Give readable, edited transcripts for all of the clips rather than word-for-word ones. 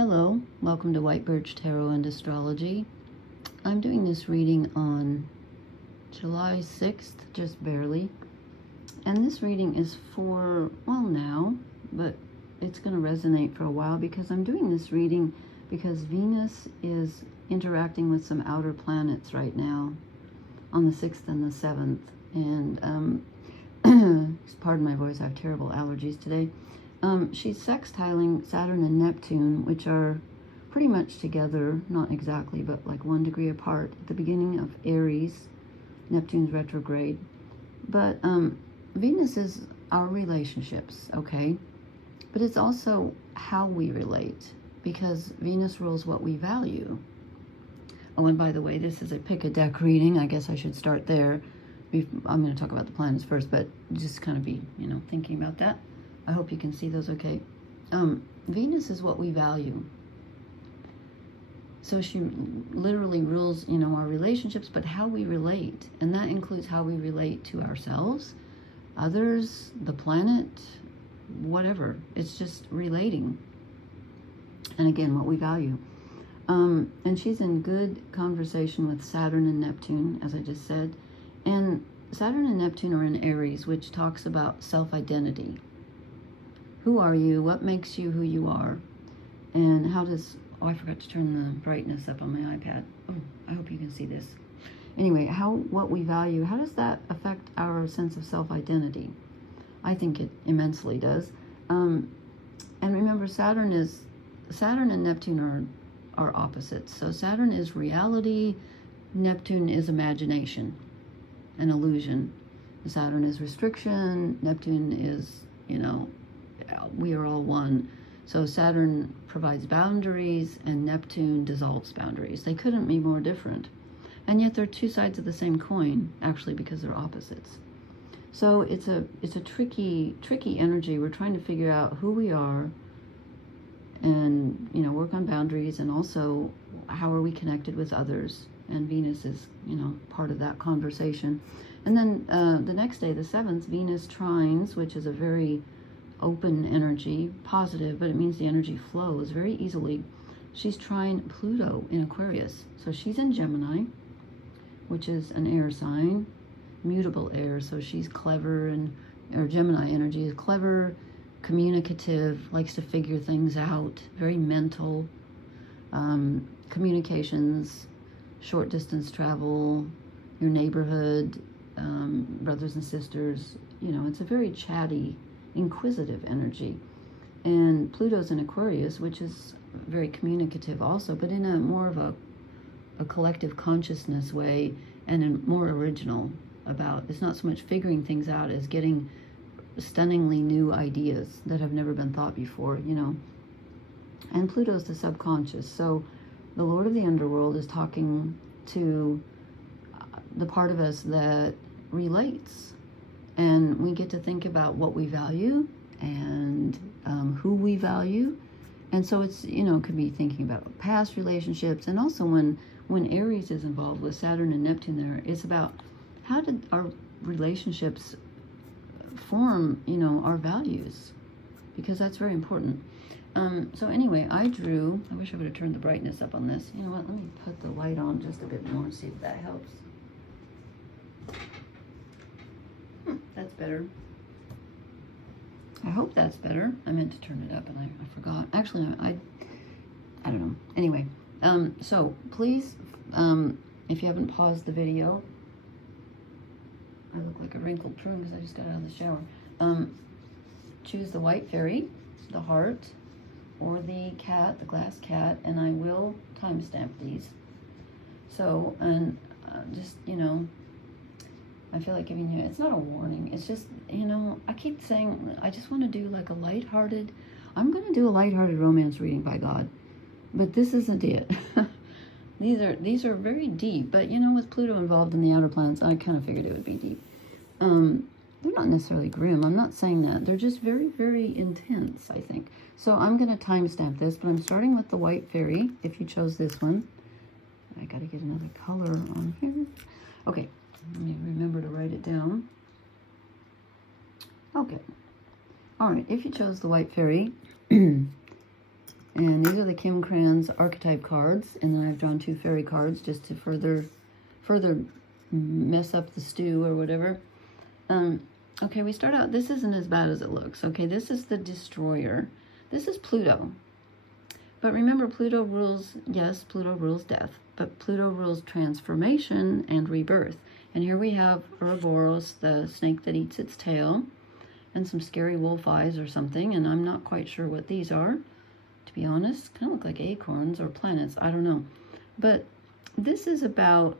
Hello, welcome to White Birch Tarot and Astrology. I'm doing this reading on July 6th, just barely. And this reading is for, well, now, but it's going to resonate for a while because I'm doing this reading because Venus is interacting with some outer planets right now on the 6th and the 7th. And, pardon my voice, I have terrible allergies today. She's sextiling Saturn and Neptune, which are pretty much together, not exactly, but like 1 degree apart at the beginning of Aries. Neptune's retrograde. But Venus is our relationships, okay? But it's also how we relate, because Venus rules what we value. Oh, and by the way, this is a pick a deck reading. I guess I should start there. I'm going to talk about the planets first, but just kind of be, thinking about that. I hope you can see those okay. Venus is what we value. So she literally rules, our relationships, but how we relate. And that includes how we relate to ourselves, others, the planet, whatever. It's just relating. And again, what we value. And she's in good conversation with Saturn and Neptune, as I just said. And Saturn and Neptune are in Aries, which talks about self-identity. Who are you? What makes you who you are? And how does... Oh, I forgot to turn the brightness up on my iPad. Oh, I hope you can see this. Anyway, what we value, how does that affect our sense of self-identity? I think it immensely does. And remember, Saturn and Neptune are opposites. So Saturn is reality, Neptune is imagination, an illusion. Saturn is restriction, Neptune is, we are all one. So Saturn provides boundaries and Neptune dissolves boundaries. They couldn't be more different. And yet they're two sides of the same coin, actually, because they're opposites. So it's a tricky energy. We're trying to figure out who we are and, work on boundaries, and also how are we connected with others. And Venus is, part of that conversation. And then the next day, the 7th, Venus trines, which is a very open energy, positive, but it means the energy flows very easily. She's trine Pluto in Aquarius. So she's in Gemini, which is an air sign, mutable air. So she's clever, or Gemini energy is clever, communicative, likes to figure things out, very mental, communications, short distance travel, your neighborhood, brothers and sisters. It's a very chatty, inquisitive energy. And Pluto's in Aquarius, which is very communicative also, but in a more of a collective consciousness way, and in more original about, it's not so much figuring things out as getting stunningly new ideas that have never been thought before, And Pluto's the subconscious. So the Lord of the Underworld is talking to the part of us that relates. And we get to think about what we value and who we value. And so it's, could be thinking about past relationships. And also when Aries is involved with Saturn and Neptune there, it's about how did our relationships form, our values. Because that's very important. So anyway, I wish I would have turned the brightness up on this. You know what, let me put the light on just a bit more, see if that helps. That's better. I hope that's better. I meant to turn it up and I forgot. Actually, I don't know. Anyway, so please, if you haven't paused the video, I look like a wrinkled prune because I just got out of the shower. Choose the white fairy, the heart, or the cat, the glass cat, and I will timestamp these. So, and just, I feel like giving you, it's not a warning, it's just, I keep saying, I just want to do like a lighthearted, I'm going to do a lighthearted romance reading by God, but this isn't it. These are very deep, but with Pluto involved in the outer planets, I kind of figured it would be deep. They're not necessarily grim, I'm not saying that, they're just very, very intense, I think. So I'm going to timestamp this, but I'm starting with the white fairy, if you chose this one. I got to get another color on here. Okay. Let me remember to write it down. Okay. All right. If you chose the white fairy, And these are the Kim Kranz archetype cards. And then I've drawn 2 fairy cards just to further mess up the stew or whatever. Okay, we start out, this isn't as bad as it looks. Okay, this is the destroyer. This is Pluto. But remember, Pluto rules, yes, Pluto rules death, but Pluto rules transformation and rebirth. And here we have Ouroboros, the snake that eats its tail, and some scary wolf eyes or something, and I'm not quite sure what these are, to be honest. Kind of look like acorns or planets, I don't know. But this is about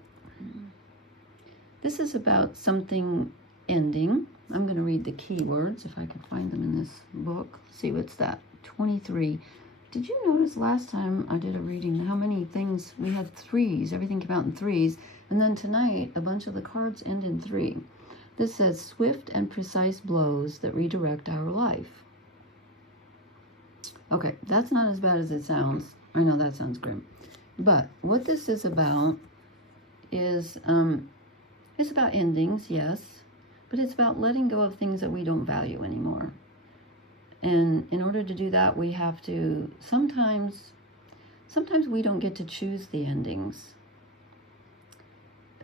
something ending. I'm going to read the keywords if I can find them in this book. Let's see, what's that? 23. Did you notice last time I did a reading how many things we had? 3s? Everything came out in 3s. And then tonight, a bunch of the cards end in 3. This says swift and precise blows that redirect our life. Okay, that's not as bad as it sounds. I know that sounds grim. But what this is about is, it's about endings, yes. But it's about letting go of things that we don't value anymore. And in order to do that, we have to, sometimes we don't get to choose the endings.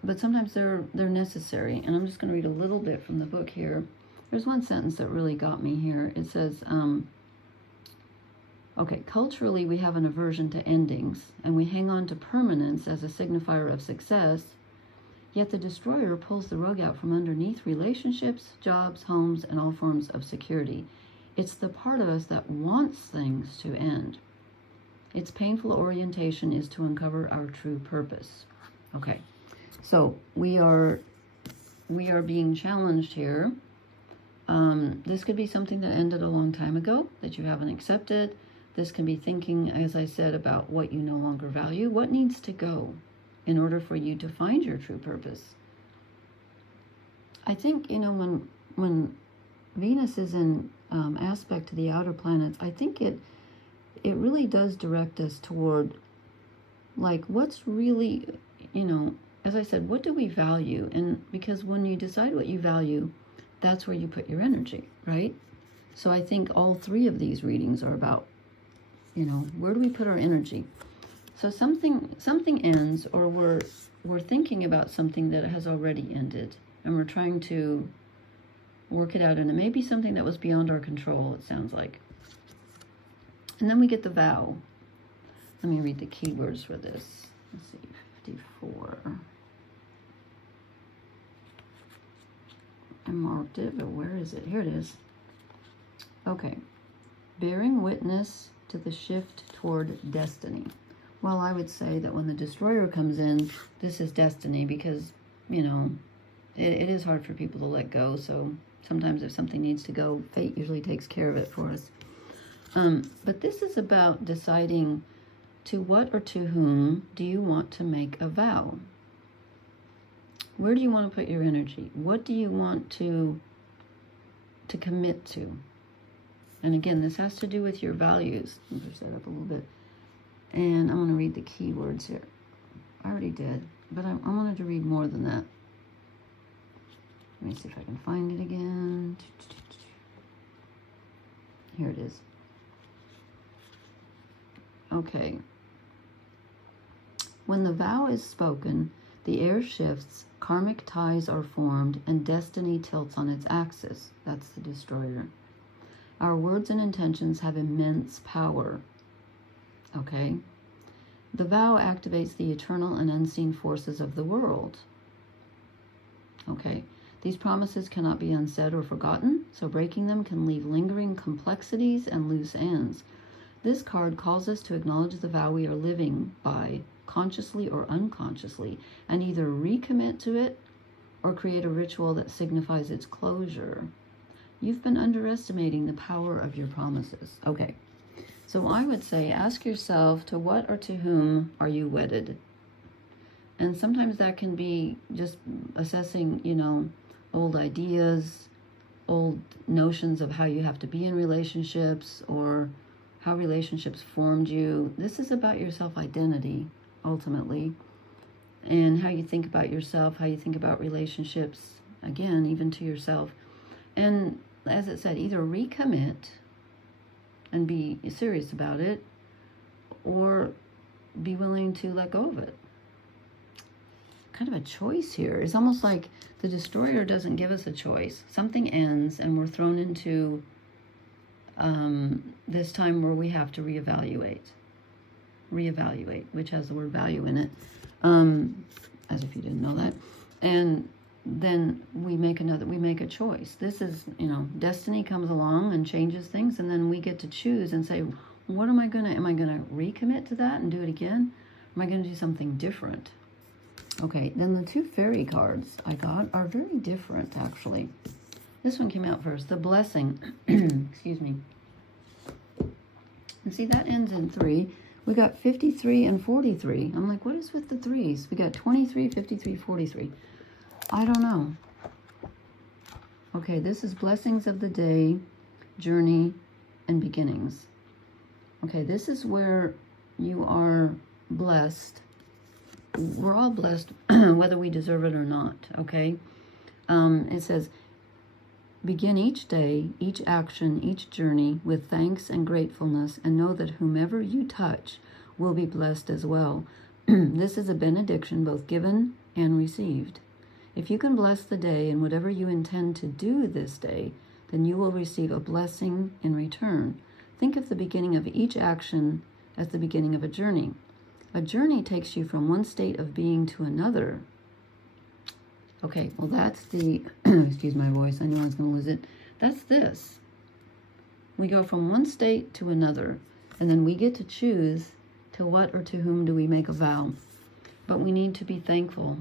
But sometimes they're necessary. And I'm just going to read a little bit from the book here. There's one sentence that really got me here. It says, okay, culturally we have an aversion to endings, and we hang on to permanence as a signifier of success. Yet the destroyer pulls the rug out from underneath relationships, jobs, homes, and all forms of security. It's the part of us that wants things to end. Its painful orientation is to uncover our true purpose. Okay, so we are being challenged here. This could be something that ended a long time ago that you haven't accepted. This can be thinking, as I said, about what you no longer value. What needs to go in order for you to find your true purpose? I think, when Venus is in aspect to the outer planets, I think it really does direct us toward, like, what's really, as I said, what do we value? And because when you decide what you value, that's where you put your energy, right? So I think all 3 of these readings are about, where do we put our energy? So something ends, or we're thinking about something that has already ended, and we're trying to work it out, and it may be something that was beyond our control, it sounds like. And then we get the vow. Let me read the keywords for this. Let's see, 54. I marked it, but where is it? Here it is. Okay. Bearing witness to the shift toward destiny. Well, I would say that when the destroyer comes in, this is destiny, because, it is hard for people to let go. So sometimes if something needs to go, fate usually takes care of it for us. But this is about deciding to what or to whom do you want to make a vow? Where do you want to put your energy? What do you want to commit to? And again, this has to do with your values. Let me push that up a little bit. And I'm going to read the keywords here. I already did, but I wanted to read more than that. Let me see if I can find it again. Here it is. Okay. When the vow is spoken, the air shifts, karmic ties are formed, and destiny tilts on its axis. That's the destroyer. Our words and intentions have immense power. Okay? The vow activates the eternal and unseen forces of the world. Okay? These promises cannot be unsaid or forgotten, so breaking them can leave lingering complexities and loose ends. This card calls us to acknowledge the vow we are living by, consciously or unconsciously, and either recommit to it or create a ritual that signifies its closure. You've been underestimating the power of your promises. Okay, so I would say ask yourself, to what or to whom are you wedded? And sometimes that can be just assessing, old ideas, old notions of how you have to be in relationships, or how relationships formed you. This is about your self-identity, ultimately, and how you think about yourself, how you think about relationships, again, even to yourself. And as it said, either recommit and be serious about it, or be willing to let go of it. Kind of a choice here. It's almost like the destroyer doesn't give us a choice. Something ends and we're thrown into this time where we have to reevaluate, which has the word value in it, as if you didn't know that. And then we make a choice. This is, destiny comes along and changes things, and then we get to choose and say, what am I gonna recommit to that and do it again? Am I gonna do something different? Okay, then the two fairy cards I got are very different, actually. This one came out first, the blessing. Excuse me. And see, that ends in 3. We got 53 and 43. I'm like, what is with the 3s? We got 23, 53, 43. I don't know. Okay, this is blessings of the day, journey, and beginnings. Okay, this is where you are blessed. We're all blessed, whether we deserve it or not, okay? It says, begin each day, each action, each journey with thanks and gratefulness, and know that whomever you touch will be blessed as well. This is a benediction, both given and received. If you can bless the day and whatever you intend to do this day, then you will receive a blessing in return. Think of the beginning of each action as the beginning of a journey. A journey takes you from one state of being to another. Okay, well that's the, excuse my voice, I know I was going to lose it. That's this. We go from one state to another, and then we get to choose to what or to whom do we make a vow. But we need to be thankful.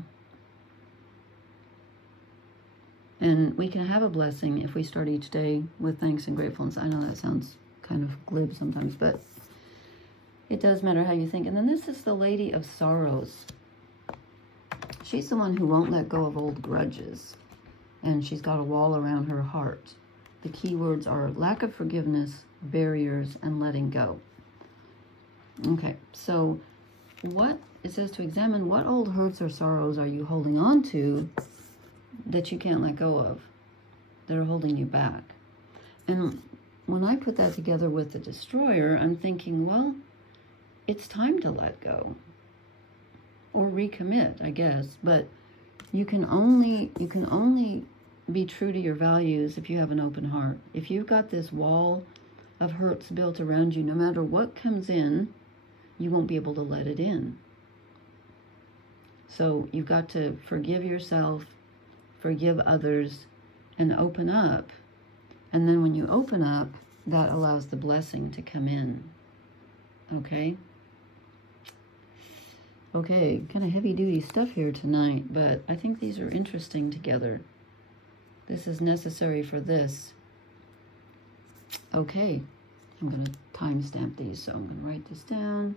And we can have a blessing if we start each day with thanks and gratefulness. I know that sounds kind of glib sometimes, but it does matter how you think. And then this is the Lady of Sorrows. She's the one who won't let go of old grudges. And she's got a wall around her heart. The key words are lack of forgiveness, barriers, and letting go. Okay, so what it says to examine what old hurts or sorrows are you holding on to that you can't let go of, that are holding you back. And when I put that together with the destroyer, I'm thinking, well, it's time to let go or recommit, I guess. But you can only be true to your values if you have an open heart. If you've got this wall of hurts built around you, no matter what comes in, you won't be able to let it in. So you've got to forgive yourself, forgive others, and open up. And then when you open up, that allows the blessing to come in. Okay? Okay, kind of heavy-duty stuff here tonight, but I think these are interesting together. This is necessary for this. Okay, I'm going to timestamp these, so I'm going to write this down.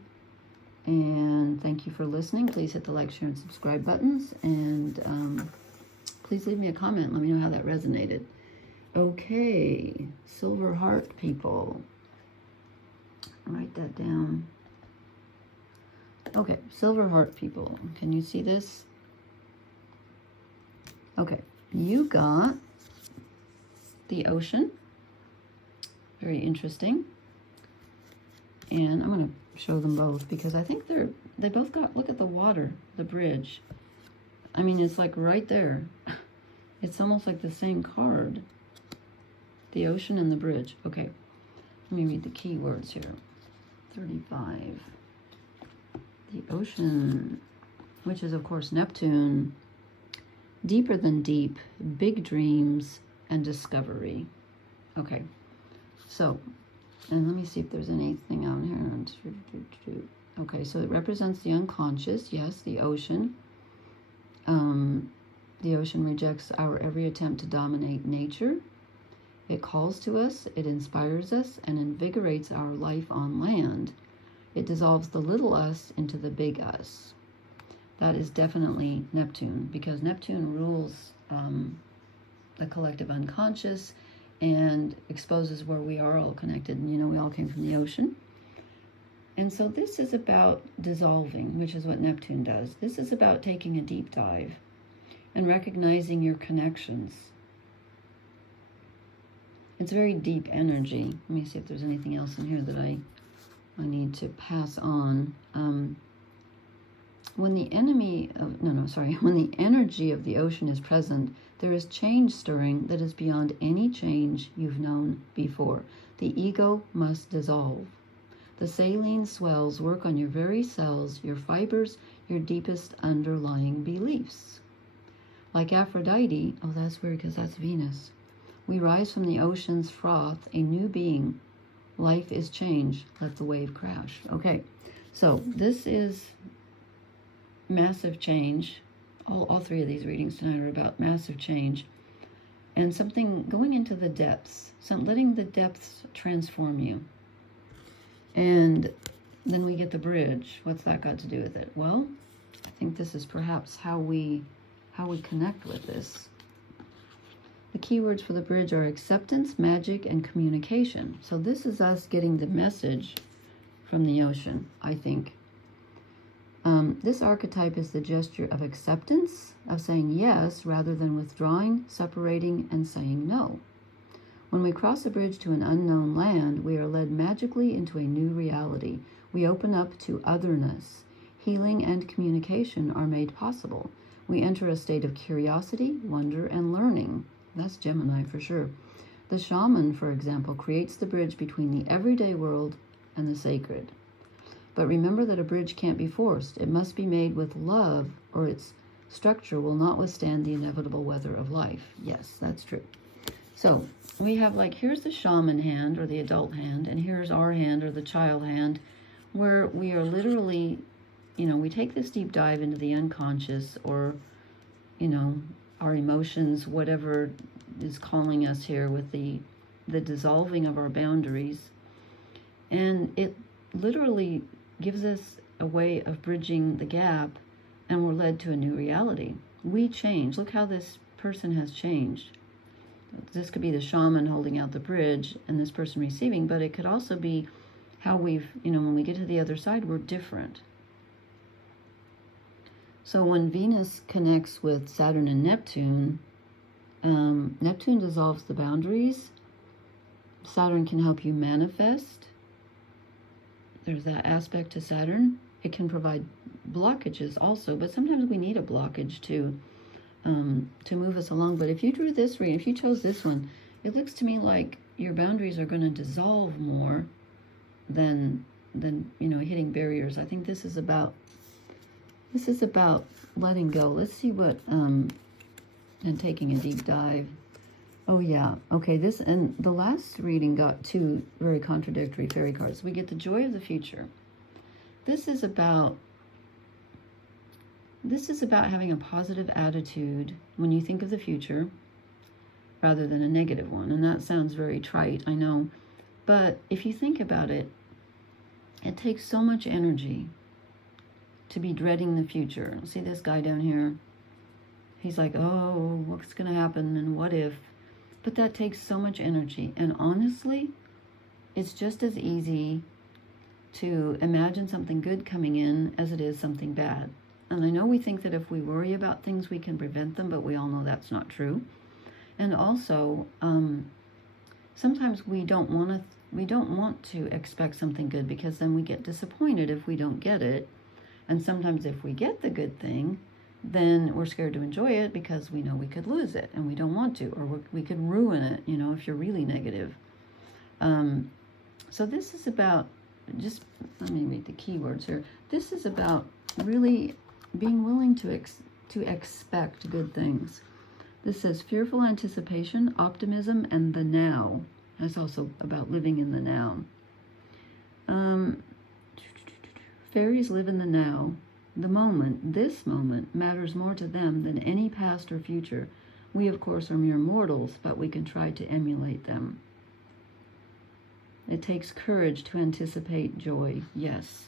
And thank you for listening. Please hit the like, share, and subscribe buttons, and please leave me a comment. Let me know how that resonated. Okay, Silver Heart people. Write that down. Okay, Silver Heart people. Can you see this? Okay, you got the ocean. Very interesting. And I'm going to show them both because I think they both got, look at the water, the bridge. I mean, it's like right there. It's almost like the same card. The ocean and the bridge. Okay, let me read the keywords here. 35. The ocean, which is of course Neptune. Deeper than deep, big dreams, and discovery. Okay, so, and let me see if there's anything on here. Okay, so it represents the unconscious. Yes, the ocean. The ocean rejects our every attempt to dominate nature. It calls to us, it inspires us, and invigorates our life on land. It dissolves the little us into the big us. That is definitely Neptune, because Neptune rules the collective unconscious and exposes where we are all connected. And you know, we all came from the ocean. And so this is about dissolving, which is what Neptune does. This is about taking a deep dive and recognizing your connections. It's very deep energy. Let me see if there's anything else in here that I I need to pass on. When the when the energy of the ocean is present, there is change stirring that is beyond any change you've known before. The ego must dissolve. The saline swells work on your very cells, your fibers, your deepest underlying beliefs. Like Aphrodite, oh, that's weird because that's Venus. We rise from the ocean's froth, a new being. Life is change. Let the wave crash. Okay, so this is massive change. All three of these readings tonight are about massive change. And something going into the depths. Letting the depths transform you. And then we get the bridge. What's that got to do with it? Well, I think this is perhaps how we connect with this. The keywords for the bridge are acceptance, magic, and communication. So this is us getting the message from the ocean, I think. This archetype is the gesture of acceptance, of saying yes rather than withdrawing, separating, and saying no. When we cross a bridge to an unknown land, we are led magically into a new reality. We open up to otherness. Healing and communication are made possible. We enter a state of curiosity, wonder, and learning. That's Gemini for sure. The shaman, for example, creates the bridge between the everyday world and the sacred. But remember that a bridge can't be forced. It must be made with love, or its structure will not withstand the inevitable weather of life. Yes, that's true. So we have here's the shaman hand or the adult hand, and here's our hand or the child hand, where we are literally, we take this deep dive into the unconscious or, our emotions, whatever is calling us here with the dissolving of our boundaries. And it literally gives us a way of bridging the gap, and we're led to a new reality. We change. Look how this person has changed. This could be the shaman holding out the bridge and this person receiving, but it could also be how we've, when we get to the other side, we're different. So when Venus connects with Saturn and Neptune, Neptune dissolves the boundaries. Saturn can help you manifest. There's that aspect to Saturn. It can provide blockages also, but sometimes we need a blockage to move us along. But if you drew this reading, if you chose this one, it looks to me like your boundaries are going to dissolve more than hitting barriers. I think this is about letting go. Let's see what and taking a deep dive. Oh yeah, okay, this and the last reading got two very contradictory fairy cards. We get the joy of the future. This is about having a positive attitude when you think of the future rather than a negative one. And that sounds very trite, I know. But if you think about it, it takes so much energy to be dreading the future. See this guy down here? He's like, oh, what's going to happen and what if? But that takes so much energy. And honestly, it's just as easy to imagine something good coming in as it is something bad. And I know we think that if we worry about things, we can prevent them, but we all know that's not true. And also, sometimes we don't want to expect something good, because then we get disappointed if we don't get it. And sometimes if we get the good thing, then we're scared to enjoy it because we know we could lose it and we don't want to, or we could ruin it, if you're really negative. So this is about, just let me read the keywords here. This is about really being willing to expect good things. This says fearful anticipation, optimism, and the now. That's also about living in the now. Fairies live in the now. The moment, this moment, matters more to them than any past or future. We, of course, are mere mortals, but we can try to emulate them. It takes courage to anticipate joy. Yes,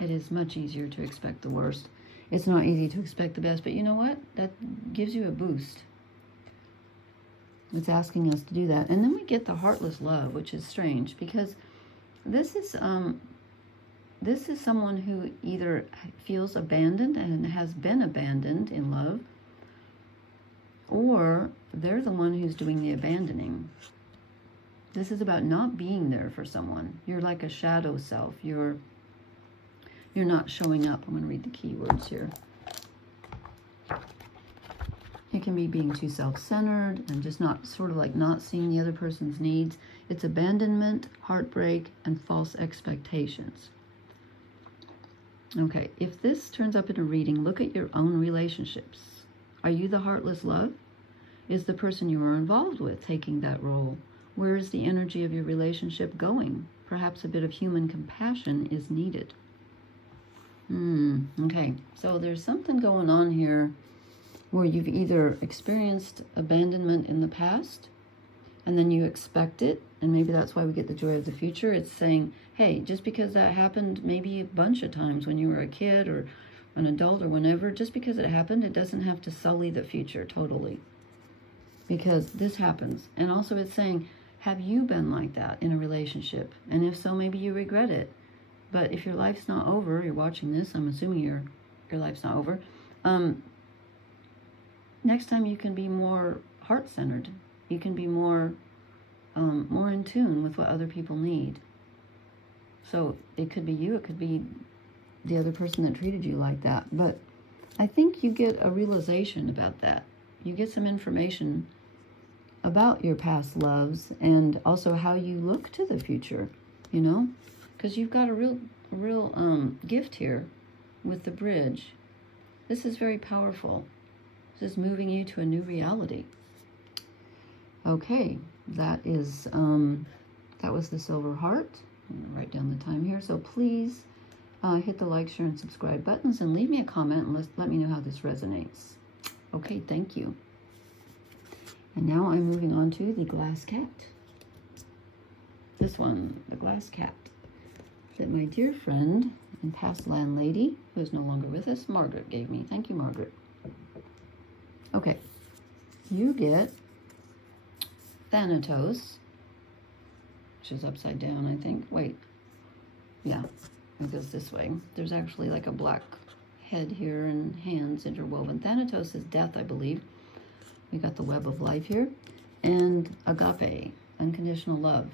it is much easier to expect the worst. It's not easy to expect the best, but you know what? That gives you a boost. It's asking us to do that. And then we get the heartless love, which is strange, because this is someone who either feels abandoned and has been abandoned in love, or they're the one who's doing the abandoning. This is about not being there for someone. You're like a shadow self. You're not showing up. I'm going to read the keywords here. It can be being too self-centered and just not, sort of like not seeing the other person's needs. It's abandonment, heartbreak, and false expectations. Okay, if this turns up in a reading, look at your own relationships. Are you the heartless love? Is the person you are involved with taking that role? Where is the energy of your relationship going? Perhaps a bit of human compassion is needed. Okay, so there's something going on here where you've either experienced abandonment in the past and then you expect it, and maybe that's why we get the joy of the future. It's saying, hey, just because that happened maybe a bunch of times when you were a kid or an adult or whenever, just because it happened, it doesn't have to sully the future totally. Because this happens. And also it's saying, have you been like that in a relationship? And if so, maybe you regret it. But if your life's not over, you're watching this, I'm assuming your life's not over, next time you can be more heart-centered. You can be more in tune with what other people need. So it could be you, it could be the other person that treated you like that. But I think you get a realization about that. You get some information about your past loves and also how you look to the future, you know? Because you've got a real gift here with the bridge. This is very powerful. This is moving you to a new reality. Okay, that was the Silver Heart. I'm going to write down the time here. So please hit the like, share, and subscribe buttons and leave me a comment and let me know how this resonates. Okay, thank you. And now I'm moving on to the glass cat. This one, the glass cat, that my dear friend and past landlady, who is no longer with us, Margaret, gave me. Thank you, Margaret. Okay, you get Thanatos, which is upside down, I think. Wait, yeah, it goes this way. There's actually like a black head here and hands interwoven. Thanatos is death, I believe. We got the web of life here. And agape, unconditional love,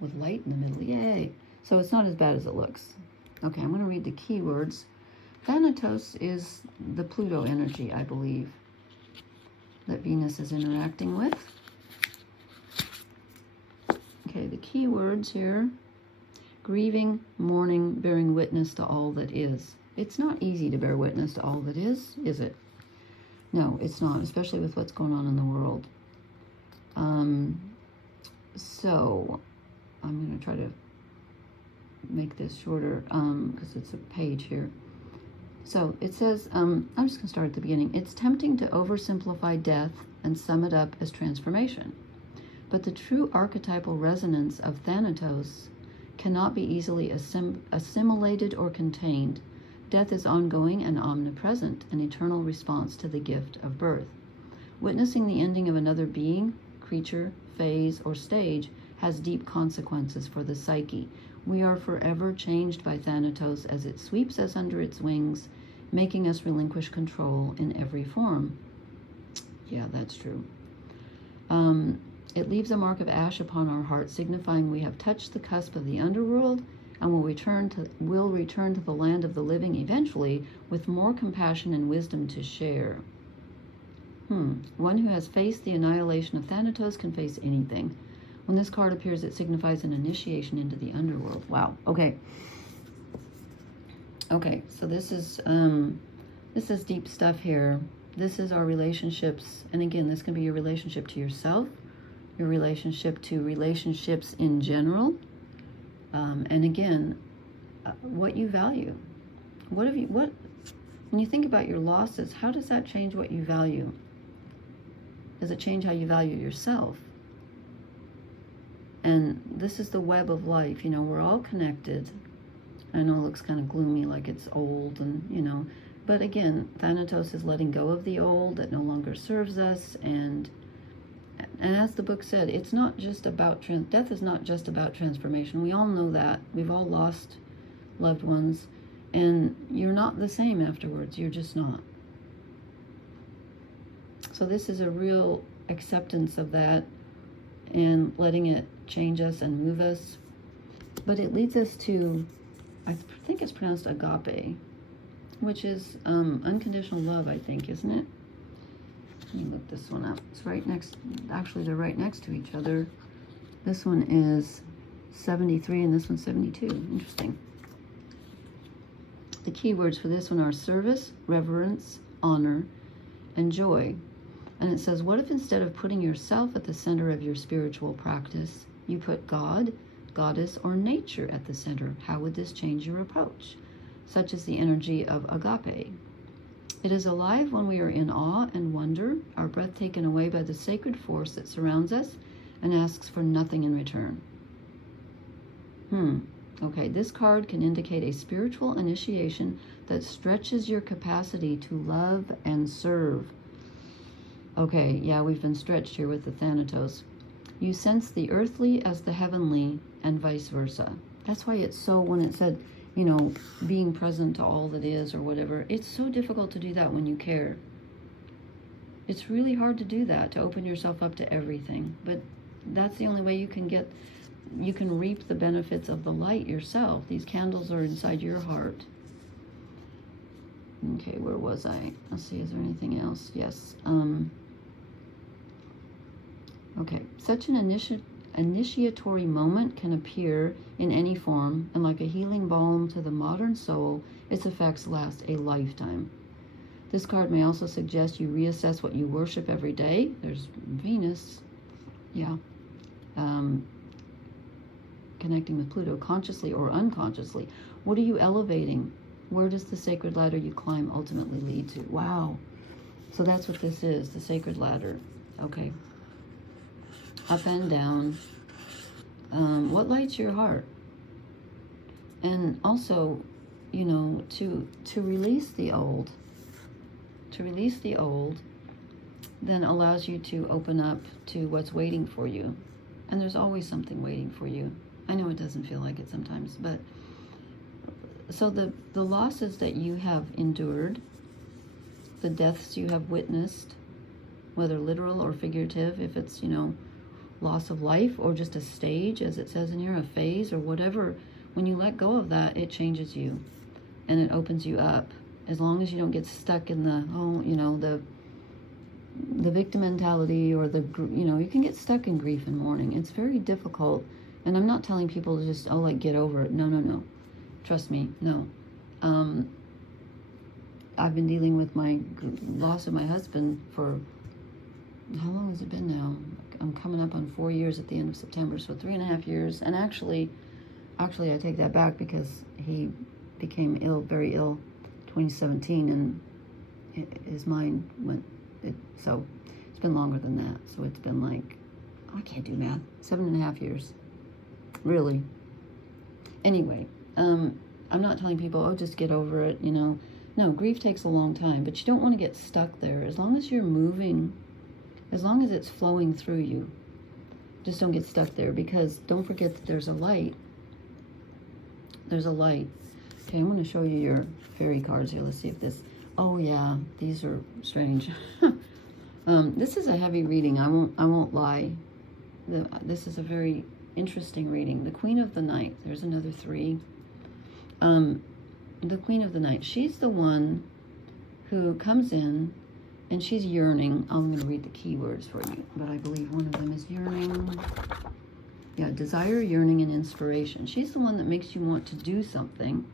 with light in the middle. Yay! So it's not as bad as it looks. Okay, I'm going to read the keywords. Thanatos is the Pluto energy, I believe, that Venus is interacting with. Okay, the keywords here: grieving, mourning, bearing witness to all that is. It's not easy to bear witness to all that is it? No, it's not, especially with what's going on in the world. So I'm going to try to make this shorter because it's a page here. So it says, I'm just going to start at the beginning. It's tempting to oversimplify death and sum it up as transformation. But the true archetypal resonance of Thanatos cannot be easily assimilated or contained. Death is ongoing and omnipresent, an eternal response to the gift of birth. Witnessing the ending of another being, creature, phase, or stage has deep consequences for the psyche. We are forever changed by Thanatos as it sweeps us under its wings, making us relinquish control in every form. Yeah, that's true. It leaves a mark of ash upon our heart, signifying we have touched the cusp of the underworld and will return to the land of the living eventually with more compassion and wisdom to share. One who has faced the annihilation of Thanatos can face anything. When this card appears, it signifies an initiation into the underworld. Wow. Okay. Okay. So this is deep stuff here. This is our relationships, and again, this can be your relationship to yourself, your relationship to relationships in general, and again, what you value. When you think about your losses, how does that change what you value? Does it change how you value yourself? And this is the web of life. You know, we're all connected. I know it looks kind of gloomy, like it's old, and you know, but again, Thanatos is letting go of the old that no longer serves us, and as the book said, it's not just about death is not just about transformation. We all know that. We've all lost loved ones, and you're not the same afterwards. You're just not. So this is a real acceptance of that, and letting it change us and move us. But it leads us to, I think it's pronounced agape, which is unconditional love, I think, isn't it? Let me look this one up. It's right next, actually they're right next to each other. This one is 73 and this one's 72. Interesting. The key words for this one are service, reverence, honor, and joy. And it says, what if instead of putting yourself at the center of your spiritual practice, you put God, goddess, or nature at the center? How would this change your approach? Such is the energy of agape. It is alive when we are in awe and wonder, our breath taken away by the sacred force that surrounds us and asks for nothing in return. Okay, this card can indicate a spiritual initiation that stretches your capacity to love and serve. Okay, yeah, we've been stretched here with the Thanatos. You sense the earthly as the heavenly and vice versa. That's why it's so, when it said, you know, being present to all that is or whatever, it's so difficult to do that when you care. It's really hard to do that, to open yourself up to everything. But that's the only way you can reap the benefits of the light yourself. These candles are inside your heart. Okay, where was I? Let's see, is there anything else? Yes. Okay, such an initiatory moment can appear in any form, and like a healing balm to the modern soul, its effects last a lifetime. This card may also suggest you reassess what you worship every day. There's Venus, yeah. Connecting with Pluto, consciously or unconsciously. What are you elevating? Where does the sacred ladder you climb ultimately lead to? Wow. So that's what this is, the sacred ladder. Okay. Up and down. What lights your heart? And also, you know, to release the old. To release the old then allows you to open up to what's waiting for you. And there's always something waiting for you. I know it doesn't feel like it sometimes, but so the losses that you have endured, the deaths you have witnessed, whether literal or figurative, if it's, you know, loss of life or just a stage, as it says in here, a phase or whatever, when you let go of that, it changes you and it opens you up. As long as you don't get stuck in the, oh, you know, the victim mentality or the, you know, you can get stuck in grief and mourning. It's very difficult. And I'm not telling people to just, oh, like, get over it. No, no, no. Trust me, no. I've been dealing with my loss of my husband for, how long has it been now? I'm coming up on 4 years at the end of September, so 3.5 years. And actually, I take that back because he became ill, very ill, 2017, and his mind went, so it's been longer than that. So it's been like, I can't do math, 7.5 years. Really. Anyway, I'm not telling people, oh, just get over it, you know. No, grief takes a long time, but you don't want to get stuck there. As long as you're moving, as long as it's flowing through you, just don't get stuck there, because don't forget that there's a light. There's a light. Okay, I'm going to show you your fairy cards here. Let's see if this, oh yeah, these are strange. This is a heavy reading. I won't lie. This is a very interesting reading. The Queen of the Night. There's another 3. The Queen of the Night. She's the one who comes in and she's yearning. I'm going to read the keywords for you, but I believe one of them is yearning. Yeah, desire, yearning, and inspiration. She's the one that makes you want to do something.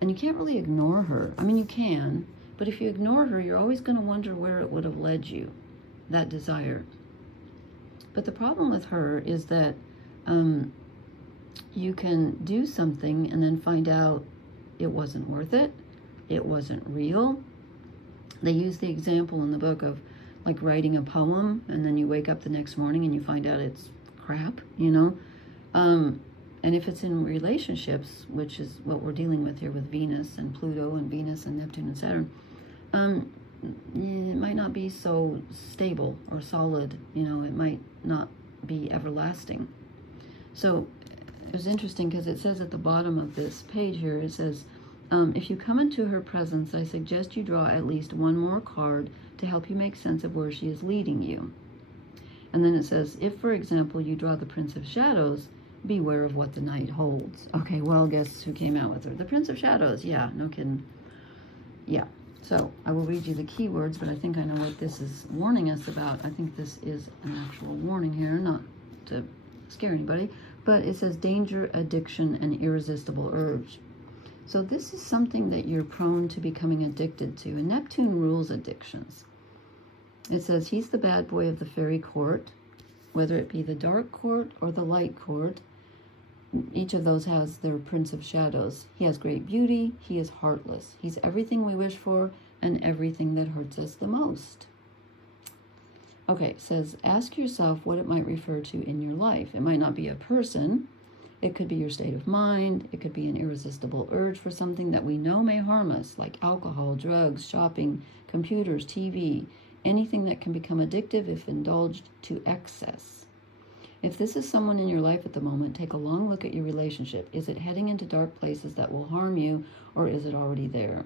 And you can't really ignore her. I mean, you can, but if you ignore her, you're always going to wonder where it would have led you, that desire. But the problem with her is that you can do something and then find out it wasn't worth it. It wasn't real. They use the example in the book of like writing a poem and then you wake up the next morning and you find out it's crap, you know. And if it's in relationships, which is what we're dealing with here with Venus and Pluto and Venus and Neptune and Saturn, it might not be so stable or solid, you know, it might not be everlasting. So it was interesting because it says at the bottom of this page here, it says, if you come into her presence, I suggest you draw at least one more card to help you make sense of where she is leading you. And then it says, if, for example, you draw the Prince of Shadows, beware of what the night holds. Okay, well, guess who came out with her? The Prince of Shadows. Yeah, no kidding. Yeah. So I will read you the keywords, but I think I know what this is warning us about. I think this is an actual warning here, not to scare anybody, but it says danger, addiction, and irresistible urge. So this is something that you're prone to becoming addicted to. And Neptune rules addictions. It says he's the bad boy of the fairy court, whether it be the dark court or the light court. Each of those has their Prince of Shadows. He has great beauty. He is heartless. He's everything we wish for and everything that hurts us the most. Okay, it says, ask yourself what it might refer to in your life. It might not be a person. It could be your state of mind. It could be an irresistible urge for something that we know may harm us, like alcohol, drugs, shopping, computers, TV, anything that can become addictive if indulged to excess. If this is someone in your life at the moment, take a long look at your relationship. Is it heading into dark places that will harm you, or is it already there?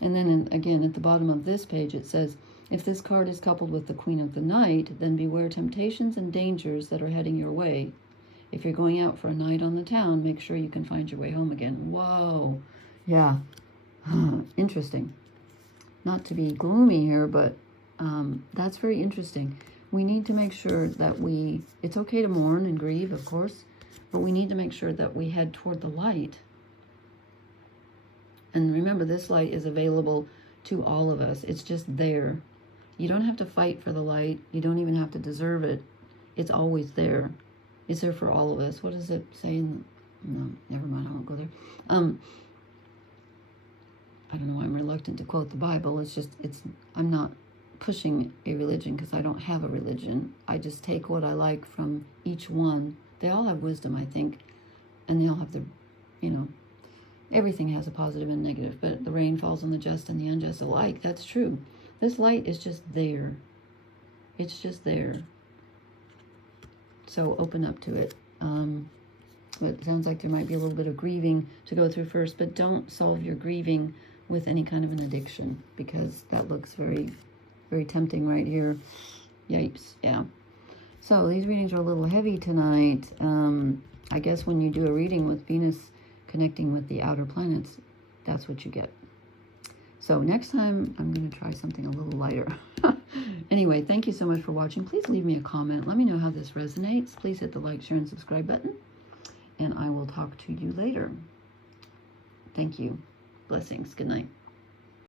And then again, at the bottom of this page, it says, if this card is coupled with the Queen of the Night, then beware temptations and dangers that are heading your way. If you're going out for a night on the town, make sure you can find your way home again. Whoa. Yeah. Interesting. Not to be gloomy here, but that's very interesting. We need to make sure that it's okay to mourn and grieve, of course, but we need to make sure that we head toward the light. And remember, this light is available to all of us. It's just there. You don't have to fight for the light. You don't even have to deserve it. It's always there. It's there for all of us. What does it say? No, never mind. I won't go there. I don't know why I'm reluctant to quote the Bible. I'm not pushing a religion because I don't have a religion. I just take what I like from each one. They all have wisdom, I think, and they all have everything has a positive and negative, but the rain falls on the just and the unjust alike. That's true. This light is just there. It's just there. So open up to it. But it sounds like there might be a little bit of grieving to go through first, but don't solve your grieving with any kind of an addiction, because that looks very, very tempting right here. Yipes. Yeah. So these readings are a little heavy tonight. I guess when you do a reading with Venus connecting with the outer planets, that's what you get. So next time, I'm going to try something a little lighter. Anyway, thank you so much for watching. Please leave me a comment. Let me know how this resonates. Please hit the like, share, and subscribe button. And I will talk to you later. Thank you. Blessings. Good night.